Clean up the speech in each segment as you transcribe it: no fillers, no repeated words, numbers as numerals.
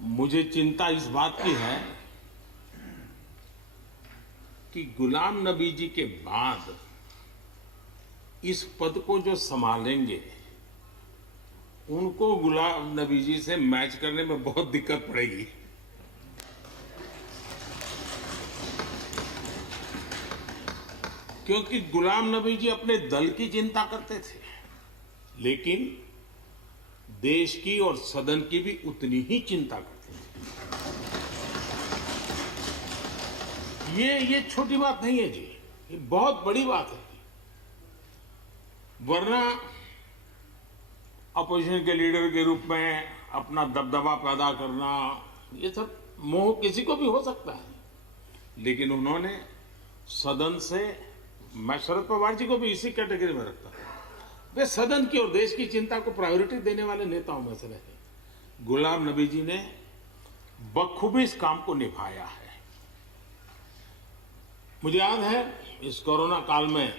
मुझे चिंता इस बात की है कि गुलाम नबी जी के बाद इस पद को जो संभालेंगे उनको गुलाम नबी जी से मैच करने में बहुत दिक्कत पड़ेगी। क्योंकि गुलाम नबी जी अपने दल की चिंता करते थे, लेकिन देश की और सदन की भी उतनी ही चिंता करते थे। ये छोटी बात नहीं है जी, ये बहुत बड़ी बात है। वरना अपोजिशन के लीडर के रूप में अपना दबदबा पैदा करना, ये सब मोह किसी को भी हो सकता है, लेकिन उन्होंने सदन से, मैं शरद पवार जी को भी इसी कैटेगरी में रखता हूं, वे सदन की और देश की चिंता को प्रायोरिटी देने वाले नेताओं में से रहे। गुलाम नबी जी ने बखूबी इस काम को निभाया है। मुझे याद है इस कोरोना काल में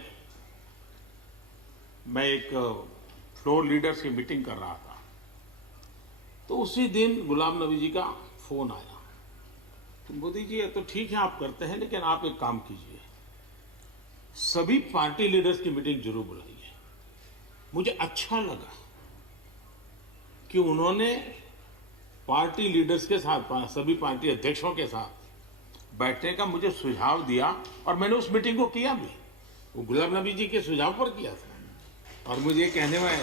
मैं एक फ्लोर लीडर्स की मीटिंग कर रहा था, तो उसी दिन गुलाम नबी जी का फोन आया। तो मोदी जी, तो ठीक है आप करते हैं, लेकिन आप एक काम कीजिए, सभी पार्टी लीडर्स की मीटिंग जरूर बुलाइए। मुझे अच्छा लगा कि उन्होंने पार्टी लीडर्स के साथ, सभी पार्टी अध्यक्षों के साथ बैठने का मुझे सुझाव दिया, और मैंने उस मीटिंग को किया भी। वो गुलाम नबी जी के सुझाव पर किया था। और मुझे कहने में,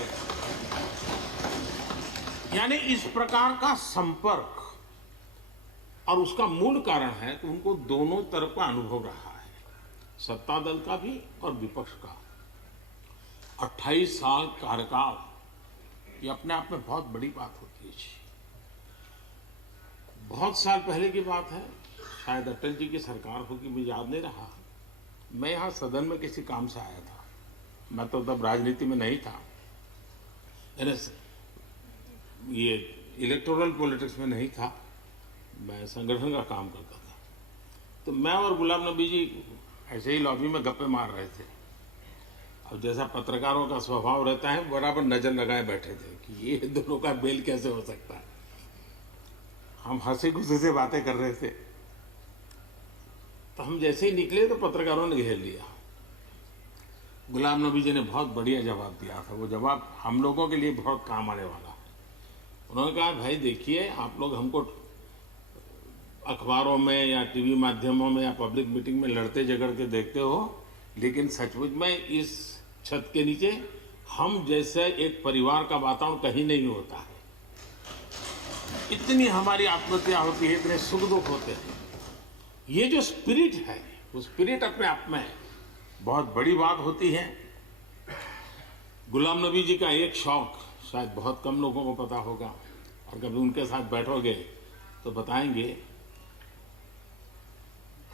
यानी इस प्रकार का संपर्क, और उसका मूल कारण है कि उनको दोनों तरफ का अनुभव रहा है, सत्ता दल का भी और विपक्ष का। 28 साल कार्यकाल, ये अपने आप में बहुत बड़ी बात होती है। बहुत साल पहले की बात है, शायद अटल जी की सरकार होगी, मुझे याद नहीं रहा। मैं यहाँ सदन में किसी काम से आया था, मैं तो तब राजनीति में नहीं था, ये इलेक्टोरल पॉलिटिक्स में नहीं था, मैं संगठन का काम करता था। तो मैं और गुलाम नबी जी ऐसे ही लॉबी में गप्पे मार रहे थे, और जैसा पत्रकारों का स्वभाव रहता है, बराबर नजर लगाए बैठे थे कि ये दोनों का मेल कैसे हो सकता है। हम हंसी खुशी से बातें कर रहे थे, तो हम जैसे ही निकले तो पत्रकारों ने घेर लिया। गुलाम नबी जी ने बहुत बढ़िया जवाब दिया था। वो जवाब हम लोगों के लिए बहुत काम आने वाला है। उन्होंने कहा, भाई देखिए, आप लोग हमको अखबारों में या टीवी माध्यमों में या पब्लिक मीटिंग में लड़ते झगड़ के देखते हो, लेकिन सचमुच में इस छत के नीचे हम जैसे एक परिवार का वातावरण कहीं नहीं होता है। इतनी हमारी आत्महत्या होती है, इतने सुख दुख होते हैं। ये जो स्पिरिट है, वो स्पिरिट अपने आप में बहुत बड़ी बात होती है। गुलाम नबी जी का एक शौक शायद बहुत कम लोगों को पता होगा, और कभी उनके साथ बैठोगे तो बताएंगे।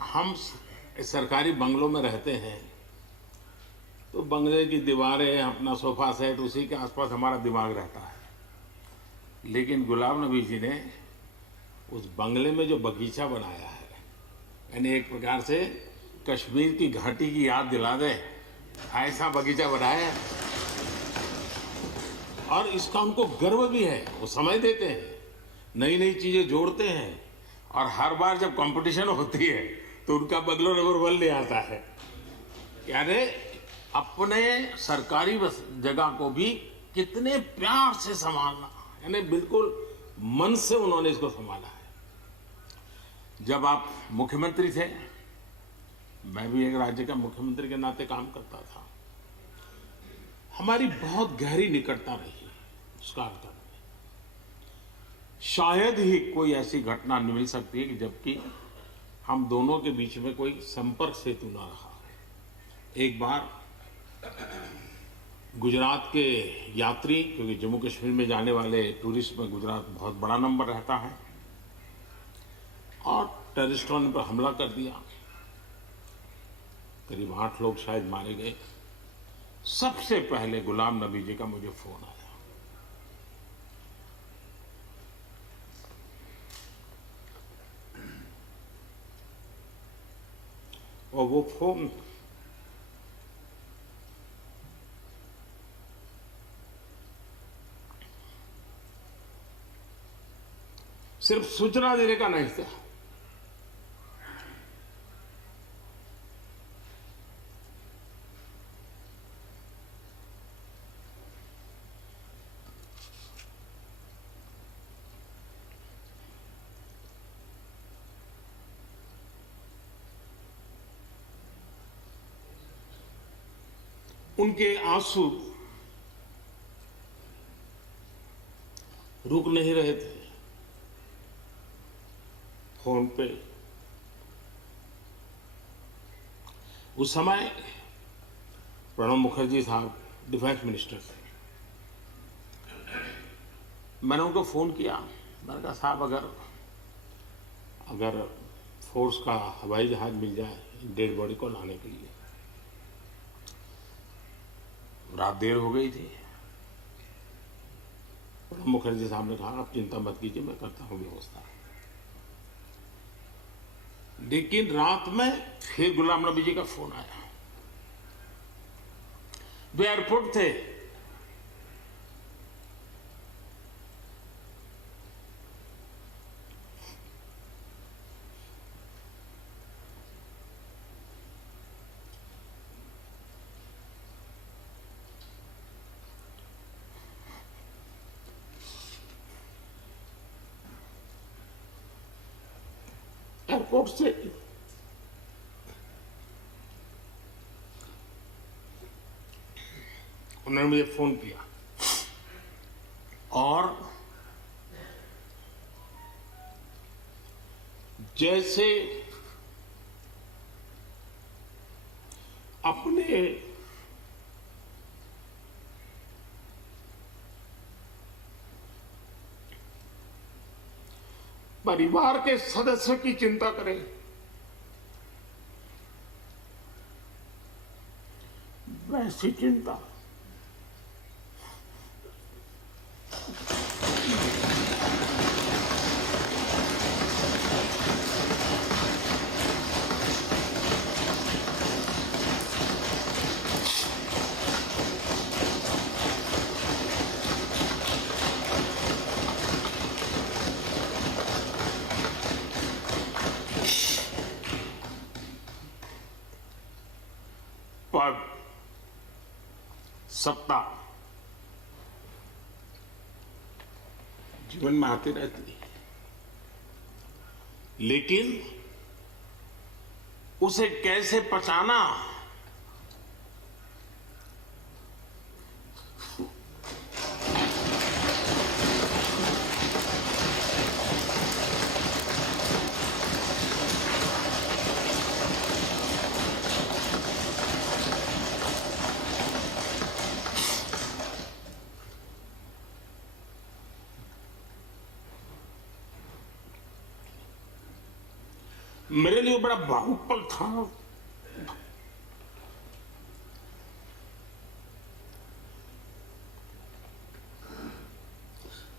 हम सरकारी बंगलों में रहते हैं, तो बंगले की दीवारें, अपना सोफा सेट, उसी के आसपास हमारा दिमाग रहता है। लेकिन गुलाम नबी जी ने उस बंगले में जो बगीचा बनाया है, यानी एक प्रकार से कश्मीर की घाटी की याद दिला दे, ऐसा बगीचा बनाया है। और इसका उनको गर्व भी है, वो समय देते हैं, नई नई चीजें जोड़ते हैं, और हर बार जब कंपटीशन होती है तो उनका बंगला नंबर 1 ले आता है। यानी अपने सरकारी जगह को भी कितने प्यार से संभालना, यानी बिल्कुल मन से उन्होंने इसको संभाला है। जब आप मुख्यमंत्री थे, मैं भी एक राज्य का मुख्यमंत्री के नाते काम करता था, हमारी बहुत गहरी निकटता रही उस कार्यकाल में। शायद ही कोई ऐसी घटना मिल सकती है कि जबकि हम दोनों के बीच में कोई संपर्क सेतु ना रहा। एक बार गुजरात के यात्री, क्योंकि जम्मू कश्मीर में जाने वाले टूरिस्ट में गुजरात बहुत बड़ा नंबर रहता है, और टेररिस्टों ने पर हमला कर दिया, करीब 8 लोग शायद मारे गए। सबसे पहले गुलाम नबी जी का मुझे फोन आया, और वो फोन सिर्फ सूचना देने का नहीं था, उनके आंसू रुक नहीं रहे थे। फोन पे उस समय प्रणब मुखर्जी साहब डिफेंस मिनिस्टर थे। मैंने उनको फोन किया, मैंने कहा साहब अगर फोर्स का हवाई जहाज मिल जाए डेड बॉडी को लाने के लिए। रात देर हो गई थी। प्रणब मुखर्जी साहब ने कहा आप चिंता मत कीजिए, मैं करता हूं व्यवस्था। लेकिन रात में फिर गुलाम नबी जी का फोन आया। वे एयरपोर्ट थे। एयरपोर्ट से उन्होंने मुझे फोन किया और जैसे अपने परिवार के सदस्य की चिंता करें, वैसी चिंता पद, सत्ता जीवन में आती रहती है, लेकिन उसे कैसे पचाना, मेरे लिए बड़ा भावुक पल था।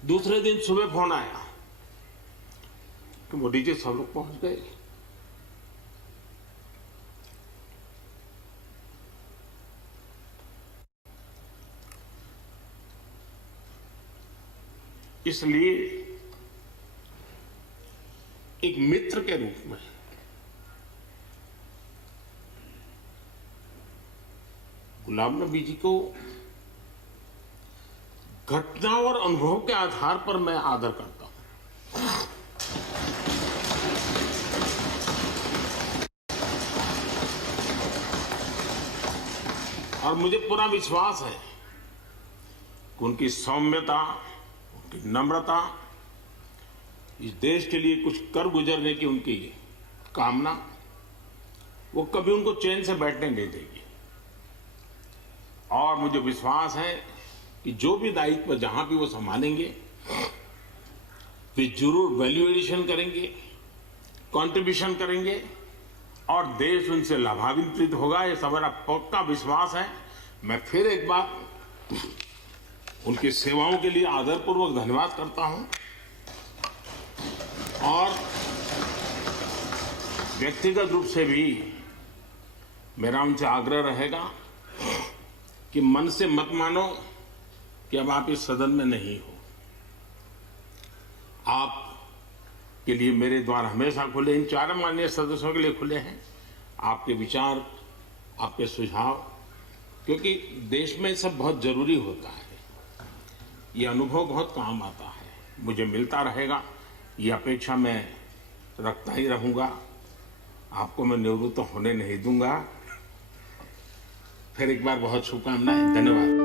दूसरे दिन सुबह फोन आया कि मोदी जी सब लोग पहुंच गए। इसलिए एक मित्र के रूप में गुलाम नबी जी को घटना और अनुभव के आधार पर मैं आदर करता हूं। और मुझे पूरा विश्वास है कि उनकी सौम्यता, उनकी नम्रता, इस देश के लिए कुछ कर गुजरने की उनकी कामना, वो कभी उनको चैन से बैठने नहीं देगी। और मुझे विश्वास है कि जो भी दायित्व जहां भी वो संभालेंगे, वे जरूर वैल्यू एडिशन करेंगे, कंट्रीब्यूशन करेंगे और देश उनसे लाभान्वित होगा। ये सब मेरा पक्का विश्वास है। मैं फिर एक बार उनकी सेवाओं के लिए आदरपूर्वक धन्यवाद करता हूं और व्यक्तिगत रूप से भी मेरा उनसे आग्रह रहेगा कि मन से मत मानो कि अब आप इस सदन में नहीं हो। आप के लिए मेरे द्वार हमेशा खुले, इन चारों माननीय सदस्यों के लिए खुले हैं। आपके विचार, आपके सुझाव, क्योंकि देश में सब बहुत जरूरी होता है, ये अनुभव बहुत काम आता है, मुझे मिलता रहेगा, ये अपेक्षा मैं रखता ही रहूँगा। आपको मैं निवृत्त होने नहीं दूंगा। फिर एक बार बहुत शुभकामनाएं, धन्यवाद।